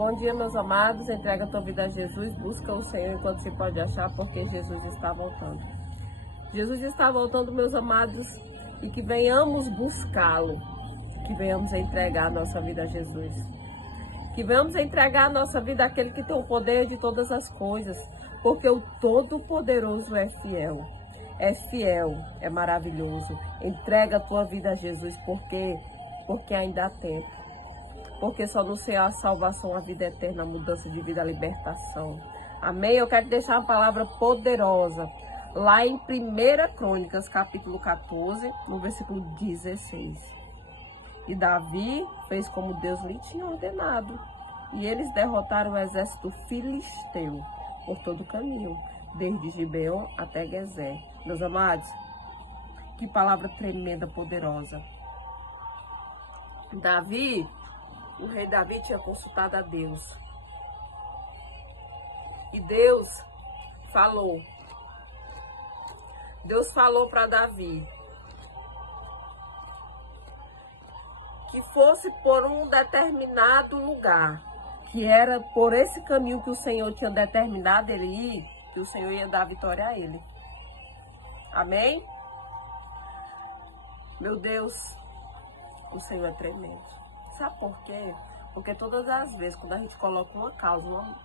Bom dia, meus amados. Entrega a tua vida a Jesus. Busca o Senhor enquanto se pode achar, porque Jesus está voltando. Jesus está voltando, meus amados, e que venhamos buscá-lo. Que venhamos entregar a nossa vida a Jesus. Que venhamos entregar a nossa vida àquele que tem o poder de todas as coisas. Porque o Todo-Poderoso é fiel. É fiel, é maravilhoso. Entrega a tua vida a Jesus, porque ainda há tempo. Porque só no Senhor a salvação, a vida eterna, a mudança de vida, a libertação. Amém? Eu quero deixar uma palavra poderosa lá em 1 Crônicas, capítulo 14, no versículo 16. E Davi fez como Deus lhe tinha ordenado. E eles derrotaram o exército filisteu por todo o caminho, desde Gibeon até Gezer. Meus amados, que palavra tremenda, poderosa. O rei Davi tinha consultado a Deus. E Deus falou para Davi que fosse por um determinado lugar, que era por esse caminho que o Senhor tinha determinado ele ir, que o Senhor ia dar vitória a ele. Amém? Meu Deus, o Senhor é tremendo. Sabe por quê? Porque todas as vezes, quando a gente coloca uma causa, uma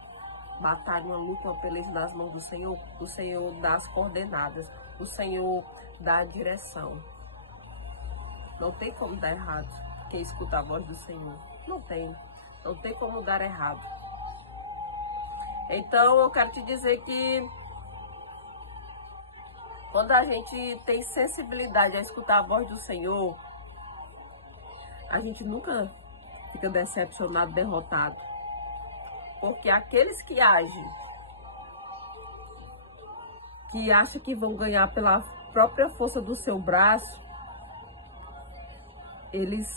batalha, uma luta, uma peleja nas mãos do Senhor, o Senhor dá as coordenadas, o Senhor dá a direção. Não tem como dar errado quem escuta a voz do Senhor. Não tem como dar errado. Então, eu quero te dizer que quando a gente tem sensibilidade a escutar a voz do Senhor, a gente nunca fica decepcionado, derrotado. Porque aqueles que agem, que acham que vão ganhar pela própria força do seu braço, eles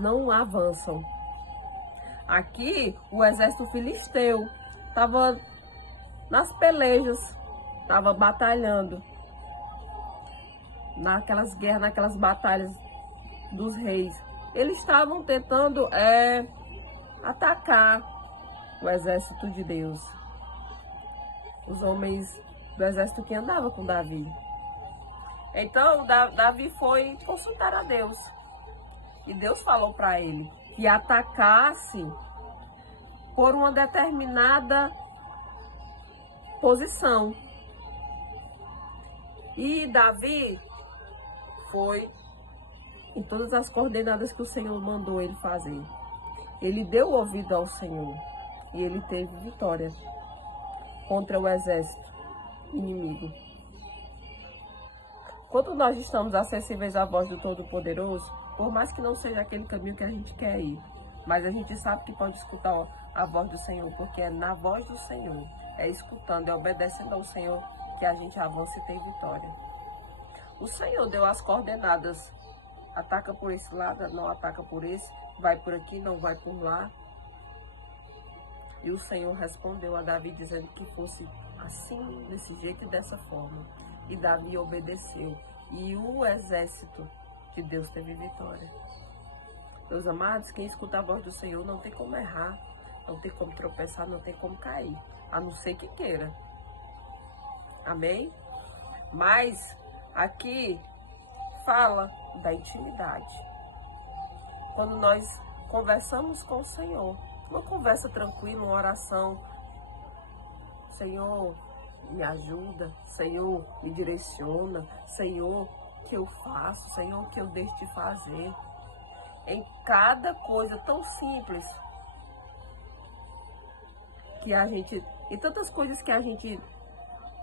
não avançam. Aqui, o exército filisteu estava nas pelejas, estava batalhando, naquelas guerras, naquelas batalhas dos reis. Eles estavam tentando atacar o exército de Deus. Os homens do exército que andavam com Davi. Então, Davi foi consultar a Deus. E Deus falou para ele que atacasse por uma determinada posição. E Davi foi em todas as coordenadas que o Senhor mandou ele fazer. Ele deu ouvido ao Senhor e ele teve vitória contra o exército inimigo. Quando nós estamos acessíveis à voz do Todo-Poderoso, por mais que não seja aquele caminho que a gente quer ir, mas a gente sabe que pode escutar a voz do Senhor, porque é na voz do Senhor, é escutando, é obedecendo ao Senhor que a gente avança e tem vitória. O Senhor deu as coordenadas. Ataca por esse lado, não ataca por esse, vai por aqui, não vai por lá. E o Senhor respondeu a Davi dizendo que fosse assim, desse jeito e dessa forma. E Davi obedeceu. E o exército de Deus teve vitória. Meus amados, quem escuta a voz do Senhor não tem como errar, não tem como tropeçar, não tem como cair, a não ser que queira. Amém? Mas aqui fala da intimidade. Quando nós conversamos com o Senhor, uma conversa tranquila, uma oração. Senhor, me ajuda. Senhor, me direciona. Senhor, o que eu faço? Senhor, o que eu deixo de fazer? Em cada coisa tão simples que a gente... E tantas coisas que a gente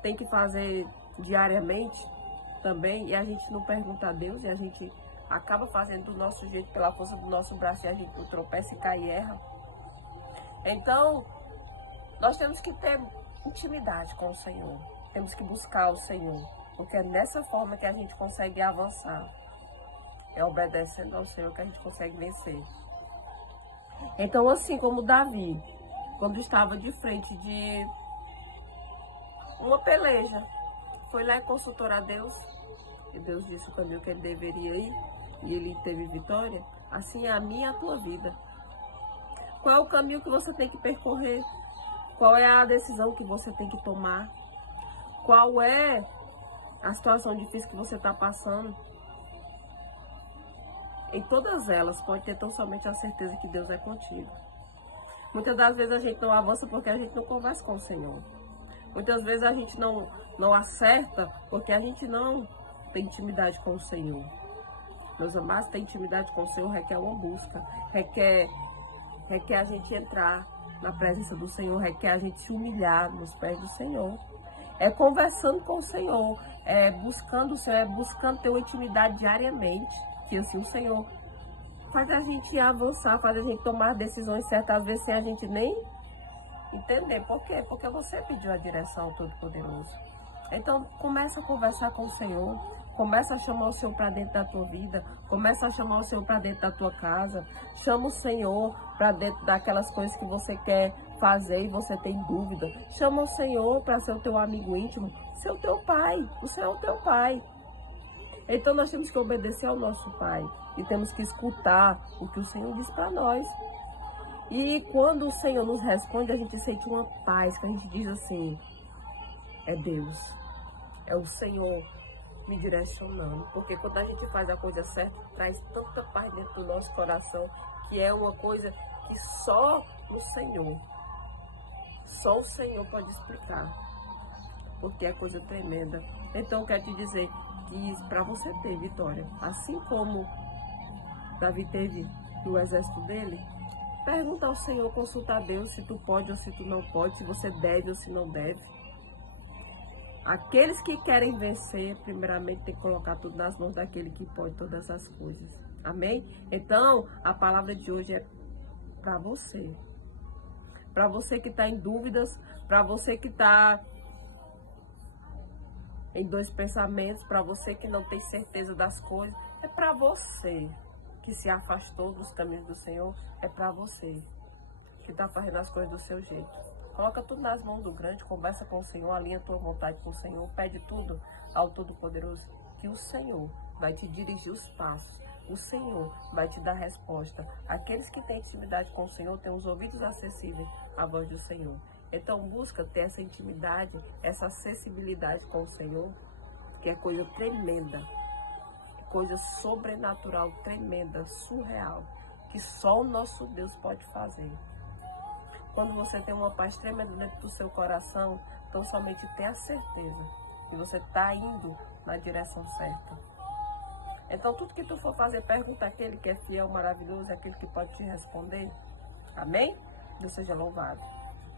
tem que fazer diariamente também, e a gente não pergunta a Deus, e a gente acaba fazendo do nosso jeito, pela força do nosso braço, e a gente tropeça e cai e erra. Então, nós temos que ter intimidade com o Senhor, temos que buscar o Senhor, porque é nessa forma que a gente consegue avançar, é obedecendo ao Senhor que a gente consegue vencer. Então, assim como Davi, quando estava de frente de uma peleja, foi lá e consultou a Deus, e Deus disse o caminho que ele deveria ir, e ele teve vitória. Assim é a minha e a tua vida. Qual é o caminho que você tem que percorrer? Qual é a decisão que você tem que tomar? Qual é a situação difícil que você está passando? Em todas elas, pode ter tão somente a certeza que Deus é contigo. Muitas das vezes a gente não avança porque a gente não conversa com o Senhor. Muitas vezes a gente não acerta porque a gente não tem intimidade com o Senhor. Meus amados, ter intimidade com o Senhor requer uma busca, requer a gente entrar na presença do Senhor, requer a gente se humilhar nos pés do Senhor. É conversando com o Senhor, é buscando o Senhor, é buscando ter uma intimidade diariamente, que assim o Senhor faz a gente avançar, faz a gente tomar decisões certas, às vezes sem a gente nem entender. Por quê? Porque você pediu a direção ao Todo-Poderoso. Então, começa a conversar com o Senhor, começa a chamar o Senhor para dentro da tua vida, começa a chamar o Senhor para dentro da tua casa, chama o Senhor para dentro daquelas coisas que você quer fazer e você tem dúvida. Chama o Senhor para ser o teu amigo íntimo, ser o teu pai, o Senhor é o teu pai. Então, nós temos que obedecer ao nosso Pai e temos que escutar o que o Senhor diz para nós. E quando o Senhor nos responde, a gente sente uma paz, que a gente diz assim, é Deus, é o Senhor me direcionando. Porque quando a gente faz a coisa certa, traz tanta paz dentro do nosso coração, que é uma coisa que só o Senhor pode explicar. Porque é coisa tremenda. Então, eu quero te dizer que para você ter vitória, assim como Davi teve no exército dele, pergunta ao Senhor, consulta a Deus se tu pode ou se tu não pode, se você deve ou se não deve. Aqueles que querem vencer, primeiramente tem que colocar tudo nas mãos daquele que pode todas as coisas. Amém? Então, a palavra de hoje é para você. Para você que está em dúvidas, para você que está em dois pensamentos, para você que não tem certeza das coisas, é para você que se afastou dos caminhos do Senhor, é para você que está fazendo as coisas do seu jeito. Coloca tudo nas mãos do grande, conversa com o Senhor, alinha a tua vontade com o Senhor, pede tudo ao Todo-Poderoso, que o Senhor vai te dirigir os passos, o Senhor vai te dar resposta. Aqueles que têm intimidade com o Senhor têm os ouvidos acessíveis à voz do Senhor. Então busca ter essa intimidade, essa acessibilidade com o Senhor, que é coisa tremenda, coisa sobrenatural, tremenda, surreal, que só o nosso Deus pode fazer. Quando você tem uma paz tremenda dentro do seu coração, então somente tenha certeza que você está indo na direção certa. Então tudo que tu for fazer, pergunta àquele que é fiel, maravilhoso, aquele que pode te responder. Amém? Deus seja louvado.